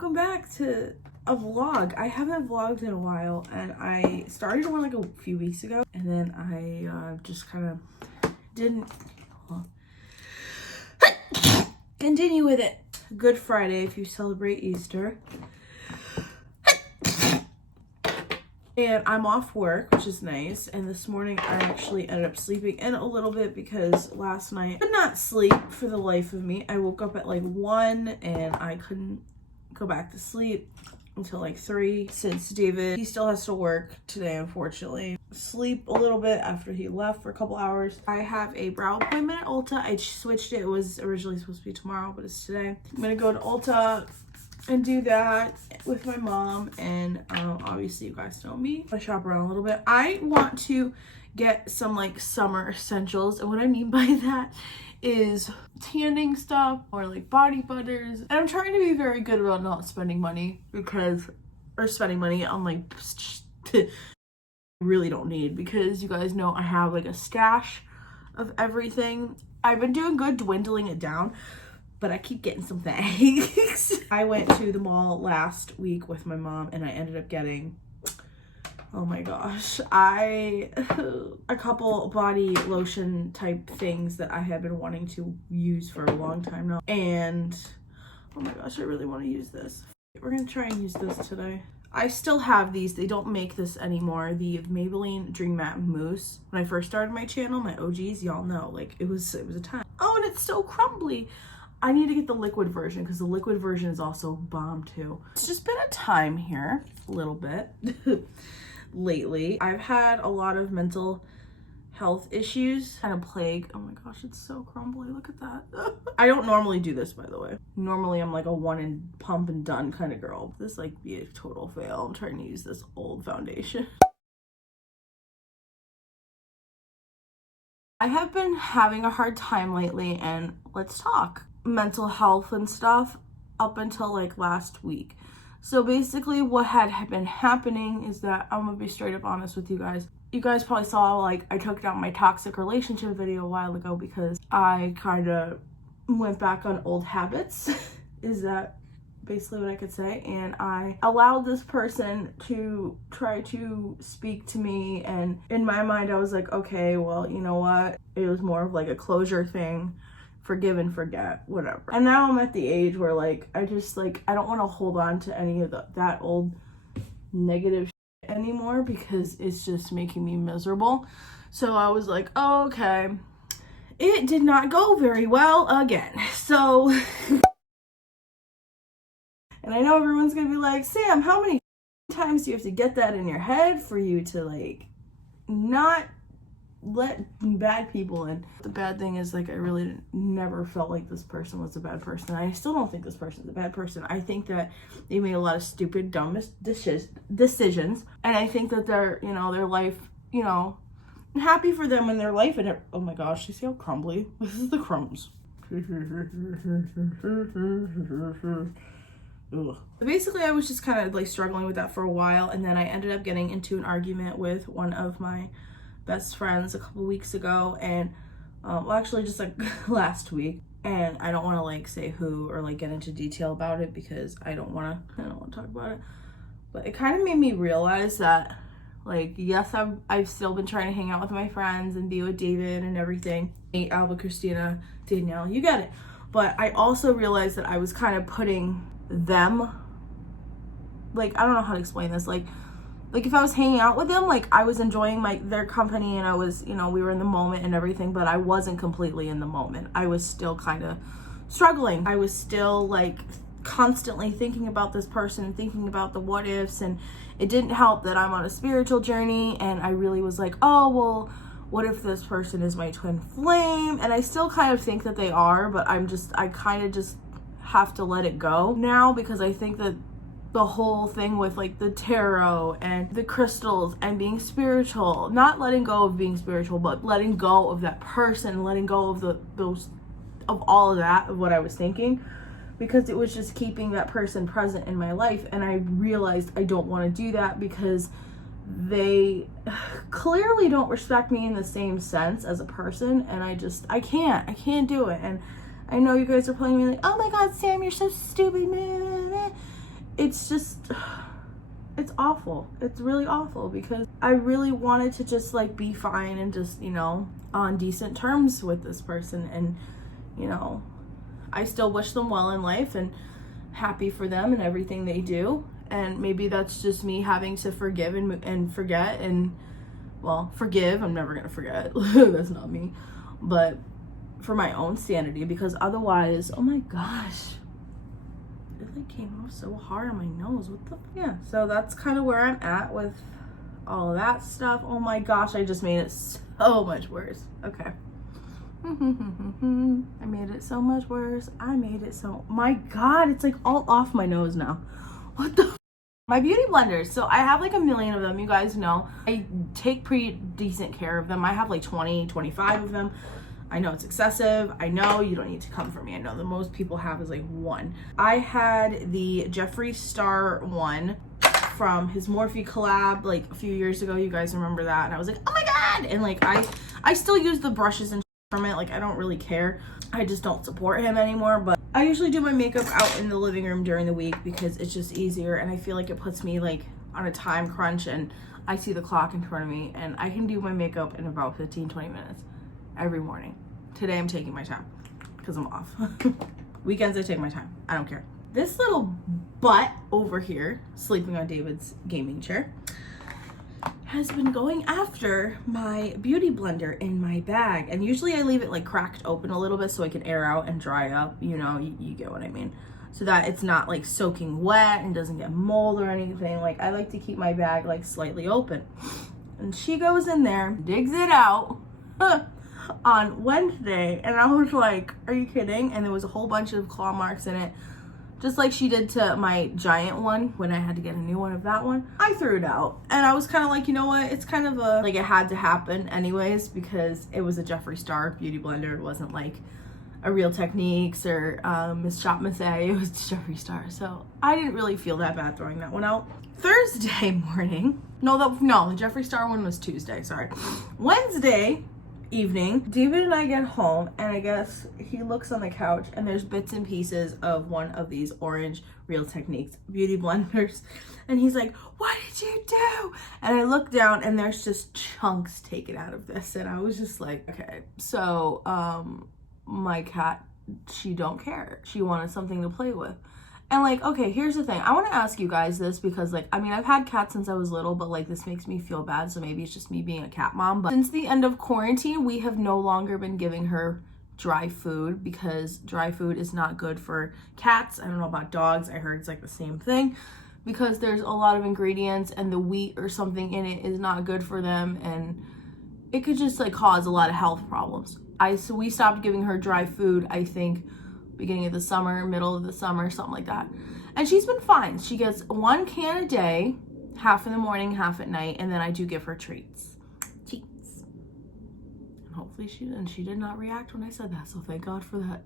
welcome back to a vlog. I haven't vlogged in a while, and I started one like a few weeks ago, and then I just kind of didn't continue with it. Good Friday if you celebrate Easter. And I'm off work, which is nice. And this morning I actually ended up sleeping in a little bit because last night I could not sleep for the life of me. I woke up at like 1 and I couldn't go back to sleep until like 3 since David, he still has to work today, unfortunately. Sleep a little bit after he left for a couple hours. I have a brow appointment at Ulta. I switched it. It was originally supposed to be tomorrow, but it's today. I'm gonna go to Ulta and do that with my mom, and obviously you guys know me. I shop around a little bit. I want to get some like summer essentials, and what I mean by that is tanning stuff or like body butters. And I'm trying to be very good about not spending money spending money on like I really don't need, because you guys know I have like a stash of everything. I've been doing good dwindling it down, but I keep getting some things. I went to the mall last week with my mom and I ended up getting, oh my gosh, a couple body lotion type things that I have been wanting to use for a long time now. And oh my gosh, I really want to use this. We're gonna try and use this today. I still have these. They don't make this anymore. The Maybelline Dream Matte Mousse. When I first started my channel, my OGs, y'all know, like it was a time. Oh, and it's so crumbly. I need to get the liquid version because the liquid version is also bomb too. It's just been a time here, a little bit, lately. I've had a lot of mental health issues kind of plague. Oh my gosh, it's so crumbly. Look at that. I don't normally do this, by the way. Normally I'm like a one and pump and done kind of girl. This like be a total fail. I'm trying to use this old foundation. I have been having a hard time lately, and let's talk mental health and stuff up until like last week. So basically what had been happening is that, I'm gonna be straight up honest with you guys. You guys probably saw like I took down my toxic relationship video a while ago because I kind of went back on old habits. Is that basically what I could say? And I allowed this person to try to speak to me, and in my mind I was like, okay, well, you know what, it was more of like a closure thing, forgive and forget, whatever. And now I'm at the age where like I just like I don't want to hold on to any of that old negative shit anymore because it's just making me miserable. So I was like, oh, okay, it did not go very well again. So and I know everyone's gonna be like, Sam, how many times do you have to get that in your head for you to like not let bad people in? The bad thing is like I really never felt like this person was a bad person. I still don't think this person's a bad person. I think that they made a lot of stupid, dumb decisions, and I think that their life, happy for them in their life. And oh my gosh, you see how crumbly this is? The crumbs. Ugh. Basically I was just kind of like struggling with that for a while, and then I ended up getting into an argument with one of my best friends a couple weeks ago, and well, actually just like last week, and I don't want to like say who or like get into detail about it because I don't want to talk about it, but it kind of made me realize that like, yes, I've still been trying to hang out with my friends and be with David and everything, Alba, Christina, Danielle, you get it, but I also realized that I was kind of putting them, like, I don't know how to explain this, like if I was hanging out with them, like I was enjoying their company, and I was, we were in the moment and everything, but I wasn't completely in the moment. I was still kind of struggling. I was still like constantly thinking about this person and thinking about the what ifs, and it didn't help that I'm on a spiritual journey, and I really was like, oh, well, what if this person is my twin flame? And I still kind of think that they are, but I kind of just have to let it go now, because I think that the whole thing with like the tarot and the crystals and being spiritual, not letting go of being spiritual, but letting go of that person, letting go of of all of that, of what I was thinking, because it was just keeping that person present in my life. And I realized I don't want to do that because they clearly don't respect me in the same sense as a person, and I can't do it. And I know you guys are playing me like, oh my god, Sam, you're so stupid. it's just, it's awful. It's really awful because I really wanted to just like be fine and just, you know, on decent terms with this person. And, you know, I still wish them well in life and happy for them and everything they do. And maybe that's just me having to forgive and forget. And, well, forgive, I'm never gonna forget. That's not me. But for my own sanity, because otherwise, oh my gosh, it like came off so hard on my nose. What the, yeah. So that's kind of where I'm at with all of that stuff. Oh my gosh, I just made it so much worse. Okay. I made it so much worse. I made it so, my God, it's like all off my nose now. What the, my beauty blenders. So I have like a million of them, you guys know. I take pretty decent care of them. I have like 20, 25 of them. I know it's excessive. I know you don't need to come for me. I know the most people have is like one. I had the Jeffree Star one from his Morphe collab like a few years ago. You guys remember that? And I was like, oh my God. And like, I still use the brushes and from it. Like, I don't really care. I just don't support him anymore. But I usually do my makeup out in the living room during the week because it's just easier. And I feel like it puts me like on a time crunch and I see the clock in front of me and I can do my makeup in about 15, 20 minutes every morning. Today I'm taking my time because I'm off. Weekends I take my time. I don't care. This little butt over here, sleeping on David's gaming chair, has been going after my beauty blender in my bag. And usually I leave it like cracked open a little bit so I can air out and dry up. You know, you get what I mean. So that it's not like soaking wet and doesn't get mold or anything. Like, I like to keep my bag like slightly open. And she goes in there, digs it out on Wednesday. And I was like, are you kidding? And there was a whole bunch of claw marks in it. Just like she did to my giant one when I had to get a new one of that one. I threw it out. And I was kind of like, you know what? It's kind of a, like it had to happen anyways because it was a Jeffree Star beauty blender. It wasn't like a Real Techniques or Miss Shop Miss A. It was Jeffree Star. So I didn't really feel that bad throwing that one out. Thursday morning. No, the Jeffree Star one was Tuesday. Sorry. Wednesday evening, David and I get home and I guess he looks on the couch and there's bits and pieces of one of these orange Real Techniques beauty blenders and he's like, what did you do? And I look down and there's just chunks taken out of this and I was just like, okay. So my cat, she don't care. She wanted something to play with. And like, okay, here's the thing. I want to ask you guys this because like, I mean, I've had cats since I was little, but like this makes me feel bad. So maybe it's just me being a cat mom. But since the end of quarantine, we have no longer been giving her dry food because dry food is not good for cats. I don't know about dogs. I heard it's like the same thing because there's a lot of ingredients and the wheat or something in it is not good for them. And it could just like cause a lot of health problems. So we stopped giving her dry food, I think, beginning of the summer, middle of the summer, something like that. And she's been fine. She gets 1 can a day, half in the morning, half at night, and then I do give her treats. Treats. And hopefully she did not react when I said that, so thank God for that.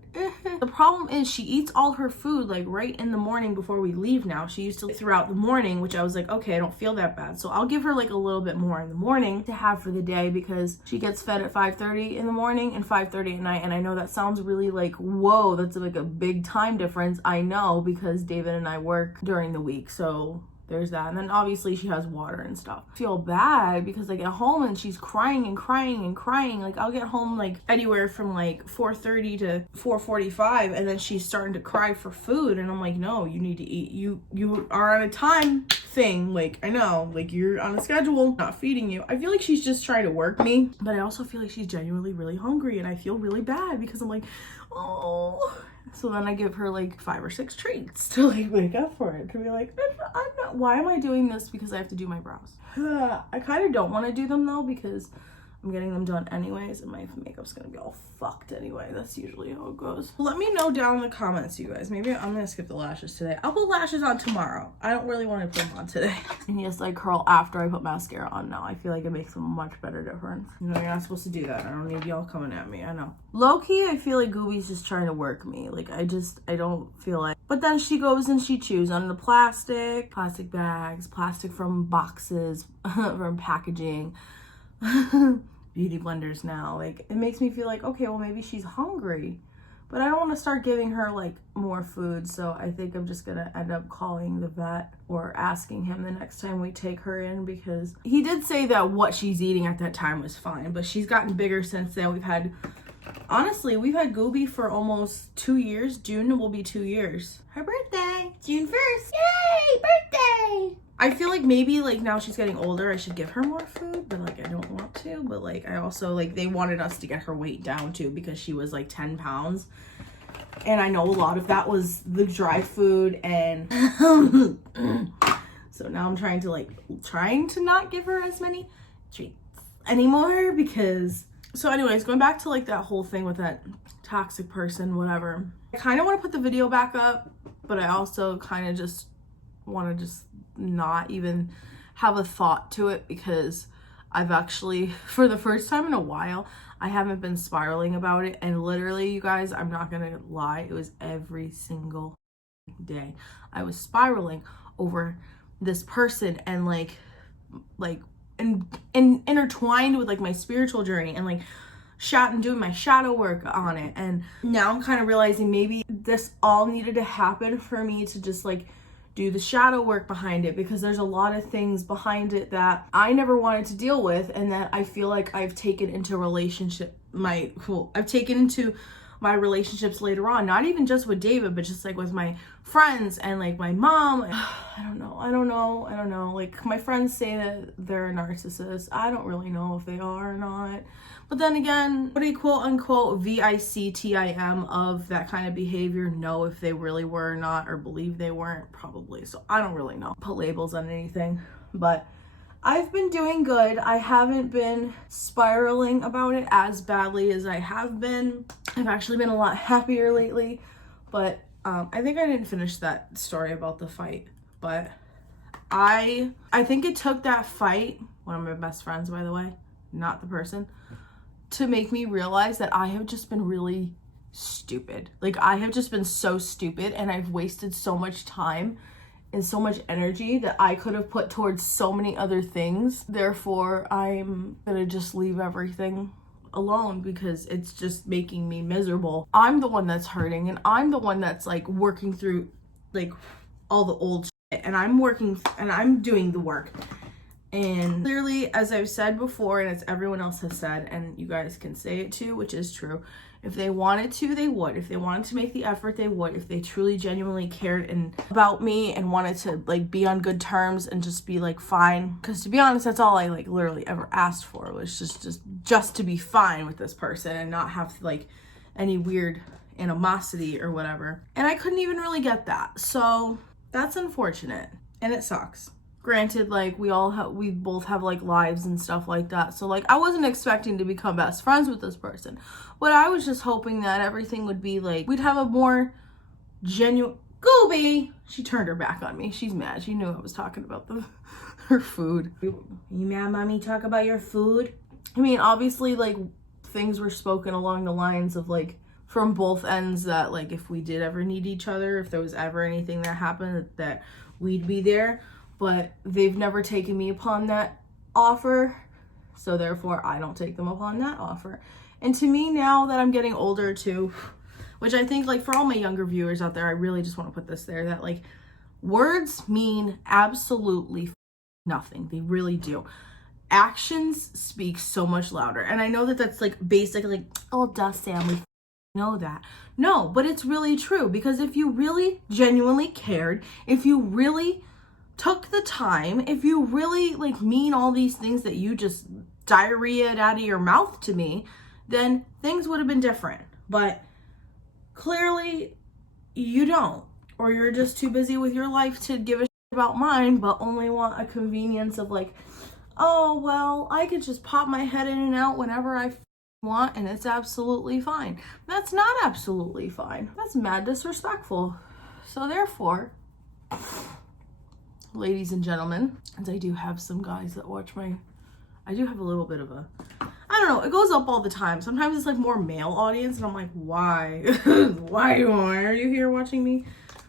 The problem is she eats all her food like right in the morning before we leave now. She used to throughout the morning, which I was like, okay, I don't feel that bad. So I'll give her like a little bit more in the morning to have for the day because she gets fed at 5:30 in the morning and 5:30 at night. And I know that sounds really like, whoa, that's like a big time difference. I know because David and I work during the week. So there's that. And then obviously she has water and stuff. I feel bad because I get home and she's crying and crying and crying. Like I'll get home like anywhere from like 4:30 to 4:45 and then she's starting to cry for food and I'm like, no, you need to eat. You are on a time thing. Like I know, like you're on a schedule, not feeding you. I feel like she's just trying to work me, but I also feel like she's genuinely really hungry and I feel really bad because I'm like, oh. So then I give her like 5 or 6 treats to like wake up for it, to be like, I'm not, why am I doing this? Because I have to do my brows. I kind of don't want to do them though because I'm getting them done anyways and my makeup's gonna be all fucked anyway. That's usually how it goes. Let me know down in the comments, you guys. Maybe I'm gonna skip the lashes today. I'll put lashes on tomorrow. I don't really want to put them on today. And yes, I curl after I put mascara on now. I feel like it makes a much better difference. You know, you're not supposed to do that. I don't need y'all coming at me. I know. Low-key, I feel like Gooby's just trying to work me. Like, I don't feel like... But then she goes and she chews on the plastic bags, plastic from boxes, from packaging. Beauty blenders now. Like, it makes me feel like, okay, well, maybe she's hungry. But I don't want to start giving her like more food, so I think I'm just gonna end up calling the vet or asking him the next time we take her in, because he did say that what she's eating at that time was fine, but she's gotten bigger since then. Honestly, we've had Gooby for almost 2 years. June will be 2 years. Her birthday, June 1st. Yay, birthday! I feel like maybe like now she's getting older, I should give her more food, but like I don't want to. But like I also like they wanted us to get her weight down too because she was like 10 pounds. And I know a lot of that was the dry food and so now I'm trying to not give her as many treats anymore because so anyways, going back to like that whole thing with that toxic person, whatever. I kind of want to put the video back up, but I also kind of just want to just not even have a thought to it because I've actually, for the first time in a while, I haven't been spiraling about it. And literally, you guys, I'm not gonna lie, it was every single day I was spiraling over this person and and intertwined with like my spiritual journey and like doing my shadow work on it. And now I'm kind of realizing maybe this all needed to happen for me to just like do the shadow work behind it, because there's a lot of things behind it that I never wanted to deal with and that I feel like I've taken into my relationships later on, not even just with David, but just like with my friends and like my mom. I don't know. Like my friends say that they're a narcissist. I don't really know if they are or not. But then again, would a quote unquote victim of that kind of behavior know if they really were or not, or believe they weren't? Probably. So I don't really know. Put labels on anything, but I've been doing good. I haven't been spiraling about it as badly as I have been. I've actually been a lot happier lately, but I think I didn't finish that story about the fight, but I think it took that fight, one of my best friends, by the way, not the person, to make me realize that I have just been really stupid. Like I have just been so stupid and I've wasted so much time and so much energy that I could have put towards so many other things. Therefore, I'm gonna just leave everything alone because it's just making me miserable. I'm the one that's hurting and I'm the one that's like working through like all the old shit, and I'm doing the work. And clearly, as I've said before, and as everyone else has said, and you guys can say it too, which is true, if they wanted to, they would. If they wanted to make the effort, they would. If they truly genuinely cared about me and wanted to like be on good terms and just be like fine. Because to be honest, that's all I like literally ever asked for, was just to be fine with this person and not have like any weird animosity or whatever. And I couldn't even really get that. So that's unfortunate and it sucks. Granted, like we both have like lives and stuff like that. So like I wasn't expecting to become best friends with this person, but I was just hoping that everything would be like, we'd have a more genuine. Gooby! She turned her back on me. She's mad. She knew I was talking about her food. You mad, mommy? Talk about your food? I mean, obviously like things were spoken along the lines of like from both ends that like if we did ever need each other, if there was ever anything that happened, that we'd be there. But they've never taken me upon that offer, so therefore I don't take them upon that offer. And to me, now that I'm getting older too, which I think like for all my younger viewers out there, I really just want to put this there, that like words mean absolutely nothing. They really do. Actions speak so much louder. And I know that that's like basically like, oh duh, Sam, we know that. No, but it's really true, because if you really genuinely cared, if you really took the time, if you really like mean all these things that you just diarrheaed out of your mouth to me, then things would have been different. But clearly you don't, or you're just too busy with your life to give a shit about mine, but only want a convenience of like, oh well, I could just pop my head in and out whenever I want and it's absolutely fine. That's not absolutely fine. That's mad disrespectful. So therefore, ladies and gentlemen, as I do have some guys that watch I do have a little bit of a, I don't know, it goes up all the time. Sometimes it's like more male audience and I'm like, why? why are you here watching me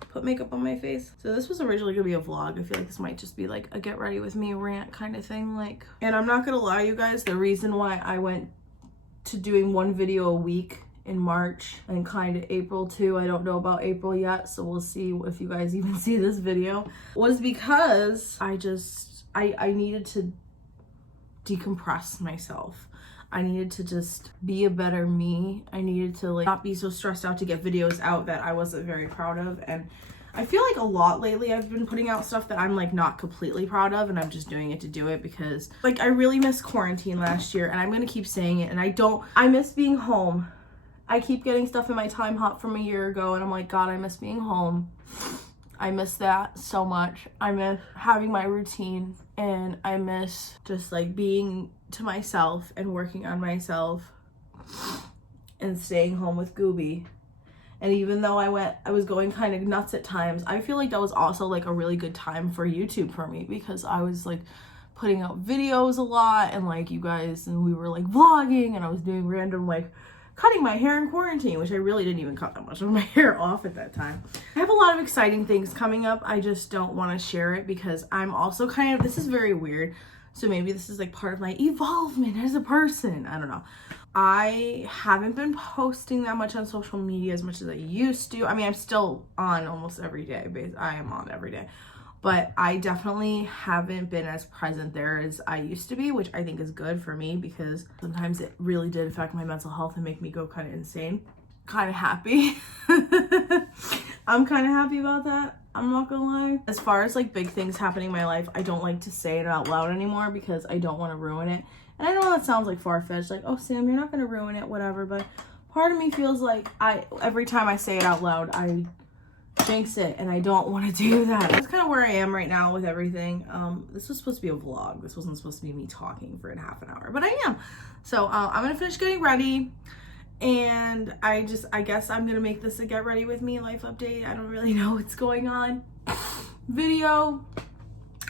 put makeup on my face? So this was originally gonna be a vlog. I feel like this might just be like a get ready with me rant kind of thing. And I'm not gonna lie, you guys, the reason why I went to doing one video a week in March and kind of April too. I don't know about April yet, so we'll see if you guys even see this video. Was because I needed to decompress myself. I needed to just be a better me. I needed to like not be so stressed out to get videos out that I wasn't very proud of. And I feel like a lot lately I've been putting out stuff that I'm like not completely proud of, and I'm just doing it to do it because like I really missed quarantine last year, and I'm gonna keep saying it, and I miss being home. I keep getting stuff in my time hop from a year ago, and I'm like, God, I miss being home. I miss that so much. I miss having my routine, and I miss just like being to myself and working on myself and staying home with Gooby. And even though I was going kind of nuts at times, I feel like that was also like a really good time for YouTube for me, because I was like putting out videos a lot, and like you guys, and we were like vlogging, and I was doing random like cutting my hair in quarantine, which I really didn't even cut that much of my hair off at that time. I have a lot of exciting things coming up. I just don't want to share it because I'm also kind of, this is very weird. So maybe this is like part of my evolvement as a person. I don't know. I haven't been posting that much on social media as much as I used to. I mean, I'm still on almost every day. I am on every day. But I definitely haven't been as present there as I used to be, which I think is good for me because sometimes it really did affect my mental health and make me go kind of insane. Kind of happy. I'm kind of happy about that. I'm not gonna lie. As far as like big things happening in my life, I don't like to say it out loud anymore because I don't want to ruin it. And I know that sounds like far-fetched, like, oh Sam, you're not gonna ruin it, whatever, but part of me feels like every time I say it out loud, I jinx it, and I don't want to do that. That's kind of where I am right now with everything. This was supposed to be a vlog. This wasn't supposed to be me talking for half an hour, but I am. So I'm gonna finish getting ready, and I guess I'm gonna make this a get ready with me life update. I don't really know what's going on video,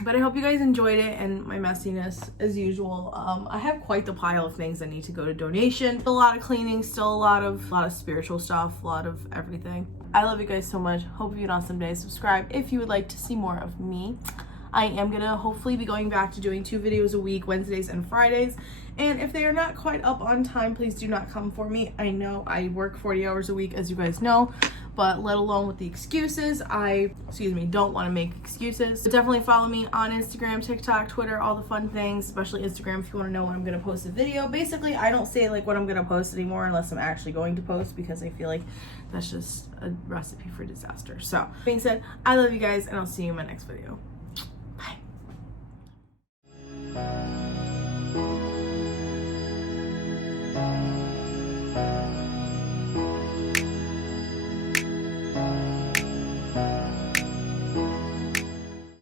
but I hope you guys enjoyed it and my messiness as usual. I have quite the pile of things that need to go to donation. A lot of cleaning, still a lot of spiritual stuff, a lot of everything. I love you guys so much. Hope you have an awesome day. Subscribe if you would like to see more of me. I am gonna hopefully be going back to doing 2 videos a week, Wednesdays and Fridays. And if they are not quite up on time, please do not come for me. I know I work 40 hours a week, as you guys know, but let alone with the excuses, I don't want to make excuses. So definitely follow me on Instagram, TikTok, Twitter, all the fun things, especially Instagram if you want to know when I'm going to post a video. Basically, I don't say like what I'm going to post anymore unless I'm actually going to post, because I feel like that's just a recipe for disaster. So, that being said, I love you guys, and I'll see you in my next video. Bye.